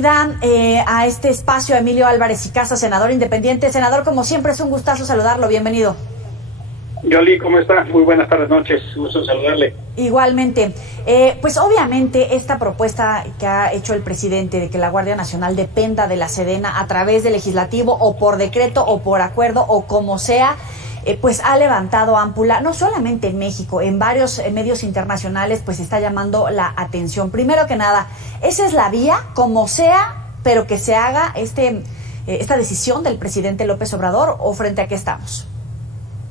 bienvenida a este espacio a Emilio Álvarez y Casa, senador independiente. Senador, como siempre, es un gustazo saludarlo. Bienvenido. Yoli, ¿cómo está? Muy buenas tardes, noches. Gusto en saludarle. Igualmente. Pues obviamente esta propuesta que ha hecho el presidente de que la Guardia Nacional dependa de la Sedena a través del legislativo o por decreto o por acuerdo o como sea, pues ha levantado ámpula, no solamente en México, en varios medios internacionales, pues está llamando la atención. Primero que nada, esa es la vía, como sea, pero que se haga esta decisión del presidente López Obrador, ¿o frente a qué estamos?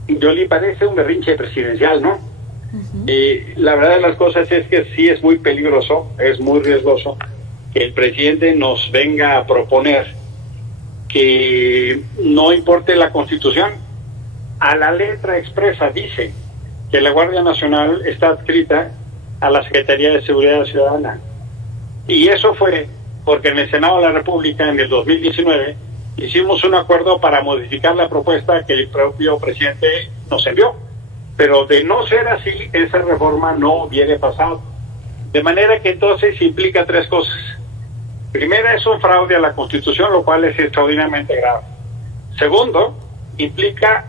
Yoli, parece un berrinche presidencial, ¿no? La verdad de las cosas es que sí es muy peligroso, es muy riesgoso que el presidente nos venga a proponer que no importe la Constitución. A la letra expresa dice que la Guardia Nacional está adscrita a la Secretaría de Seguridad Ciudadana. Y eso fue porque en el Senado de la República, en el 2019, hicimos un acuerdo para modificar la propuesta que el propio presidente nos envió. Pero de no ser así, esa reforma no hubiera pasado. De manera que entonces implica tres cosas. Primera, es un fraude a la Constitución, lo cual es extraordinariamente grave. Segundo, implica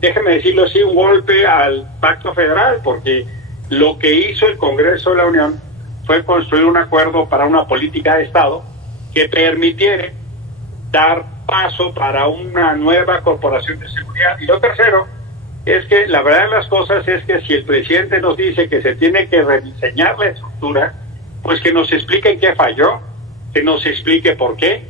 déjeme decirlo así, un golpe al Pacto Federal, porque lo que hizo el Congreso de la Unión fue construir un acuerdo para una política de Estado que permitiera dar paso para una nueva corporación de seguridad. Y lo tercero es que la verdad de las cosas es que si el presidente nos dice que se tiene que rediseñar la estructura, pues que nos explique en qué falló, que nos explique por qué.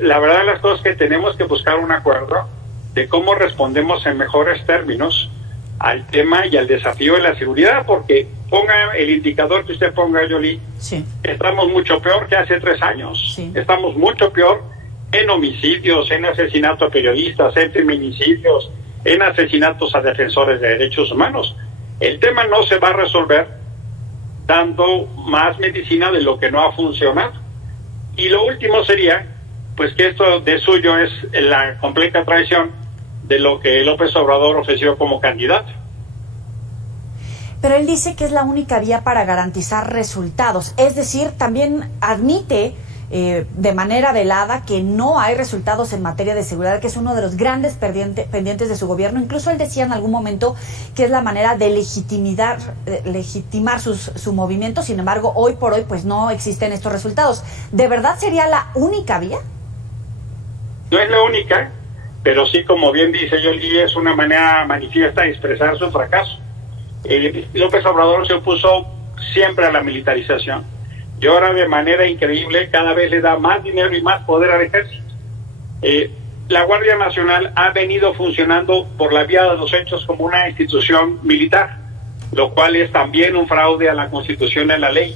La verdad de las cosas es que tenemos que buscar un acuerdo de cómo respondemos en mejores términos al tema y al desafío de la seguridad, porque ponga el indicador que usted ponga, Yoli, sí. Estamos mucho peor que hace 3 años. Sí. Estamos mucho peor en homicidios, en asesinato a periodistas, en feminicidios, en asesinatos a defensores de derechos humanos. El tema no se va a resolver dando más medicina de lo que no ha funcionado. Y lo último sería, pues que esto de suyo es la completa traición de lo que López Obrador ofreció como candidato. Pero él dice que es la única vía para garantizar resultados. Es decir, también admite de manera velada que no hay resultados en materia de seguridad, que es uno de los grandes pendientes de su gobierno. Incluso él decía en algún momento que es la manera de legitimar su movimiento. Sin embargo, hoy por hoy pues no existen estos resultados. ¿De verdad sería la única vía? No es la única, pero sí, como bien dice Yoli, es una manera manifiesta de expresar su fracaso. López Obrador se opuso siempre a la militarización y ahora de manera increíble cada vez le da más dinero y más poder al ejército. La Guardia Nacional ha venido funcionando por la vía de los hechos como una institución militar, lo cual es también un fraude a la Constitución y a la ley.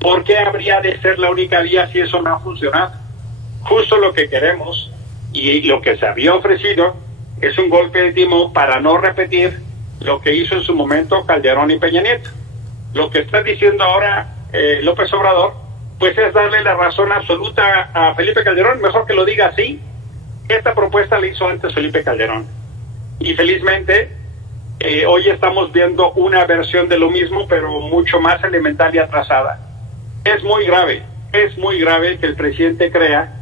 ¿Por qué habría de ser la única vía si eso no ha funcionado? Justo lo que queremos y lo que se había ofrecido es un golpe de timón para no repetir lo que hizo en su momento Calderón y Peña Nieto. Lo que está diciendo ahora López Obrador, pues es darle la razón absoluta a Felipe Calderón, mejor que lo diga así. Esta propuesta la hizo antes Felipe Calderón. Y felizmente, hoy estamos viendo una versión de lo mismo, pero mucho más elemental y atrasada. Es muy grave que el presidente crea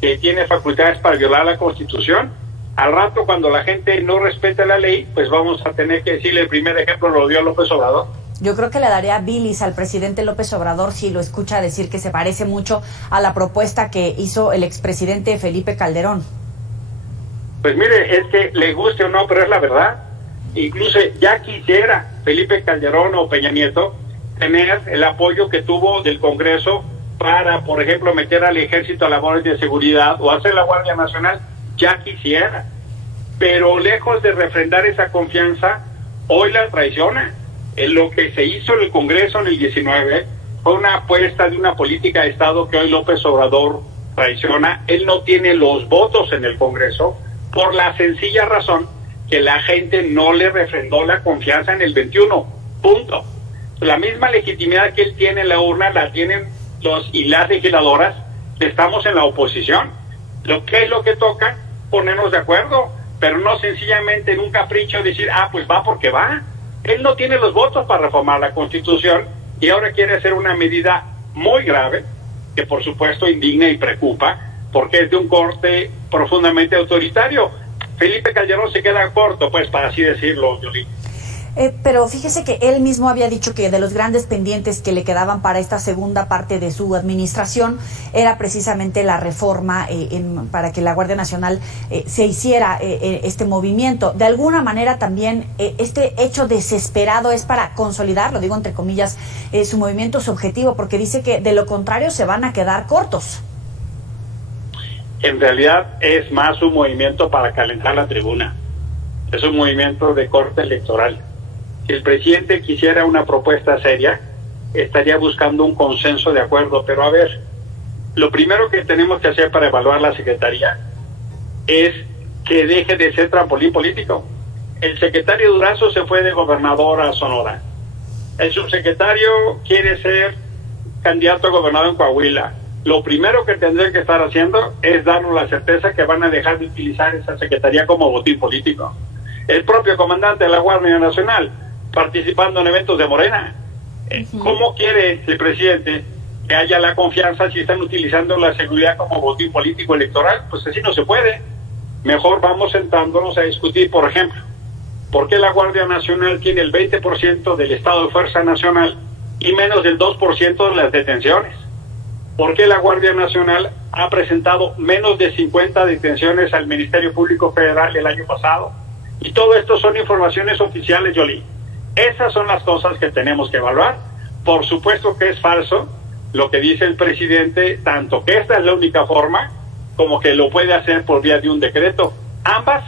que tiene facultades para violar la Constitución. Al rato, cuando la gente no respete la ley, pues vamos a tener que decirle, el primer ejemplo lo dio López Obrador. Yo creo que le daría bilis al presidente López Obrador si lo escucha decir que se parece mucho a la propuesta que hizo el expresidente Felipe Calderón. Pues mire, es que le guste o no, pero es la verdad. Incluso ya quisiera Felipe Calderón o Peña Nieto tener el apoyo que tuvo del Congreso para, por ejemplo, meter al ejército a labores de seguridad o hacer la Guardia Nacional. Ya quisiera, pero lejos de refrendar esa confianza, hoy la traiciona. En lo que se hizo en el Congreso en el 19 fue una apuesta de una política de Estado que hoy López Obrador traiciona. Él no tiene los votos en el Congreso por la sencilla razón que la gente no le refrendó la confianza en el 21, punto. La misma legitimidad que él tiene en la urna la tienen los y las legisladoras que estamos en la oposición. Lo que es lo que toca, ponernos de acuerdo, pero no sencillamente en un capricho decir, pues va porque va. Él no tiene los votos para reformar la Constitución y ahora quiere hacer una medida muy grave que por supuesto indigna y preocupa, porque es de un corte profundamente autoritario. Felipe Calderón se queda corto, pues, para así decirlo, Yoli. Pero fíjese que él mismo había dicho que de los grandes pendientes que le quedaban para esta segunda parte de su administración era precisamente la reforma para que la Guardia Nacional se hiciera este movimiento. De alguna manera también este hecho desesperado es para consolidar, lo digo entre comillas, su movimiento, su objetivo, porque dice que de lo contrario se van a quedar cortos. En realidad es más un movimiento para calentar la tribuna. Es un movimiento de corte electoral. Si el presidente quisiera una propuesta seria, estaría buscando un consenso de acuerdo. Pero a ver, lo primero que tenemos que hacer para evaluar la Secretaría es que deje de ser trampolín político. El secretario Durazo se fue de gobernador a Sonora. El subsecretario quiere ser candidato a gobernador en Coahuila. Lo primero que tendrán que estar haciendo es darnos la certeza que van a dejar de utilizar esa secretaría como botín político. El propio comandante de la Guardia Nacional participando en eventos de Morena. ¿Cómo quiere el presidente que haya la confianza si están utilizando la seguridad como botín político electoral? Pues así no se puede. Mejor vamos sentándonos a discutir, por ejemplo, ¿por qué la Guardia Nacional tiene el 20% del estado de fuerza nacional y menos del 2% de las detenciones? ¿Por qué la Guardia Nacional ha presentado menos de 50 detenciones al Ministerio Público Federal el año pasado? Y todo esto son informaciones oficiales, Yoli. Esas son las cosas que tenemos que evaluar. Por supuesto que es falso lo que dice el presidente, tanto que esta es la única forma, como que lo puede hacer por vía de un decreto. Ambas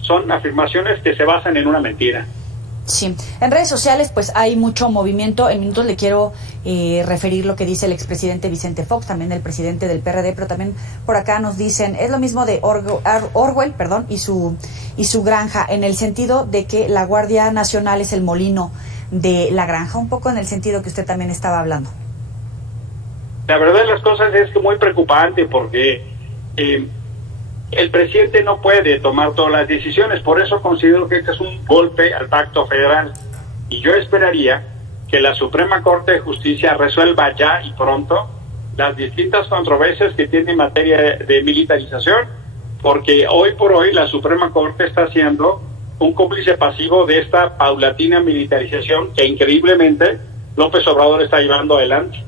son afirmaciones que se basan en una mentira. Sí, en redes sociales pues hay mucho movimiento. En minutos le quiero referir lo que dice el expresidente Vicente Fox, también el presidente del PRD, pero también por acá nos dicen, es lo mismo de Orwell, y su granja, en el sentido de que la Guardia Nacional es el molino de la granja, un poco en el sentido que usted también estaba hablando. La verdad de las cosas es que muy preocupante porque el presidente no puede tomar todas las decisiones, por eso considero que este es un golpe al pacto federal. Y yo esperaría que la Suprema Corte de Justicia resuelva ya y pronto las distintas controversias que tiene en materia de militarización, porque hoy por hoy la Suprema Corte está siendo un cómplice pasivo de esta paulatina militarización que increíblemente López Obrador está llevando adelante.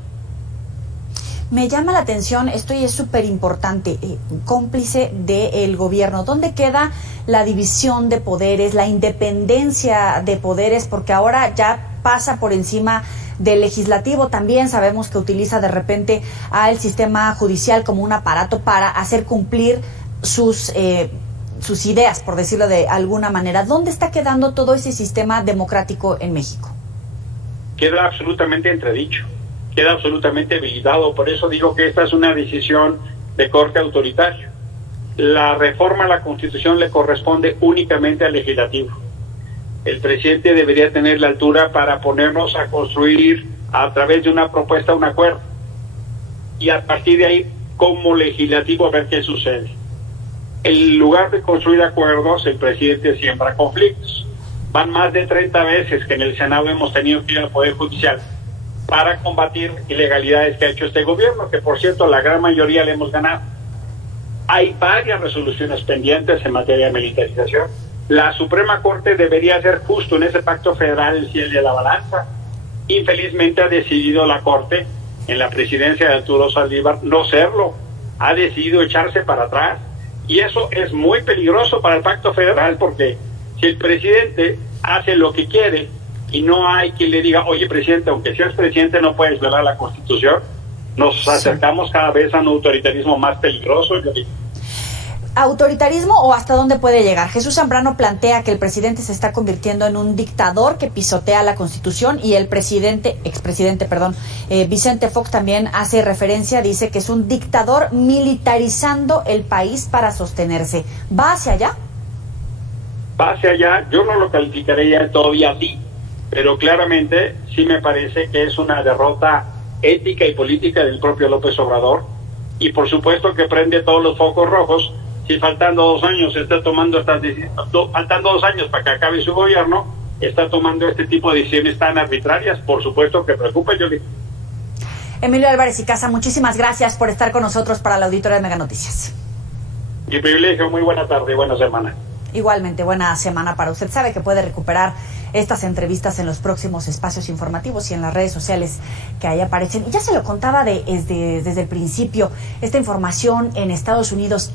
Me llama la atención, esto y es súper importante, cómplice del gobierno. ¿Dónde queda la división de poderes, la independencia de poderes? Porque ahora ya pasa por encima del legislativo. También sabemos que utiliza de repente al sistema judicial como un aparato para hacer cumplir sus ideas, por decirlo de alguna manera. ¿Dónde está quedando todo ese sistema democrático en México? Queda absolutamente entredicho. Queda absolutamente habilitado. Por eso digo que esta es una decisión de corte autoritario. La reforma a la Constitución le corresponde únicamente al legislativo. El presidente debería tener la altura para ponernos a construir a través de una propuesta un acuerdo. Y a partir de ahí, como legislativo, a ver qué sucede. En lugar de construir acuerdos, el presidente siembra conflictos. Van más de 30 veces que en el Senado hemos tenido que ir al Poder Judicial para combatir ilegalidades que ha hecho este gobierno, que por cierto la gran mayoría le hemos ganado. Hay varias resoluciones pendientes en materia de militarización. La Suprema Corte debería hacer justo en ese pacto federal el cielo de la balanza. Infelizmente ha decidido la Corte, en la presidencia de Arturo Saldívar, no serlo. Ha decidido echarse para atrás. Y eso es muy peligroso para el pacto federal, porque si el presidente hace lo que quiere, y no hay quien le diga, oye presidente, aunque seas presidente no puedes violar la Constitución, nos acercamos cada vez a un autoritarismo más peligroso. ¿Autoritarismo o hasta dónde puede llegar? Jesús Zambrano plantea que el presidente se está convirtiendo en un dictador que pisotea la Constitución, y el expresidente, Vicente Fox también hace referencia, dice que es un dictador militarizando el país para sostenerse. ¿Va hacia allá? Va hacia allá, yo no lo calificaría todavía así, pero claramente sí me parece que es una derrota ética y política del propio López Obrador, y por supuesto que prende todos los focos rojos si faltando 2 años está tomando estas decisiones, faltando 2 años para que acabe su gobierno, está tomando este tipo de decisiones tan arbitrarias. Por supuesto que preocupa, Yoli. Emilio Álvarez y Casa, muchísimas gracias por estar con nosotros para la auditoría de Mega Noticias. Mi privilegio, muy buena tarde y buena semana. Igualmente, buena semana para usted. Sabe que puede recuperar estas entrevistas en los próximos espacios informativos y en las redes sociales que ahí aparecen. Y ya se lo contaba desde el principio, esta información en Estados Unidos.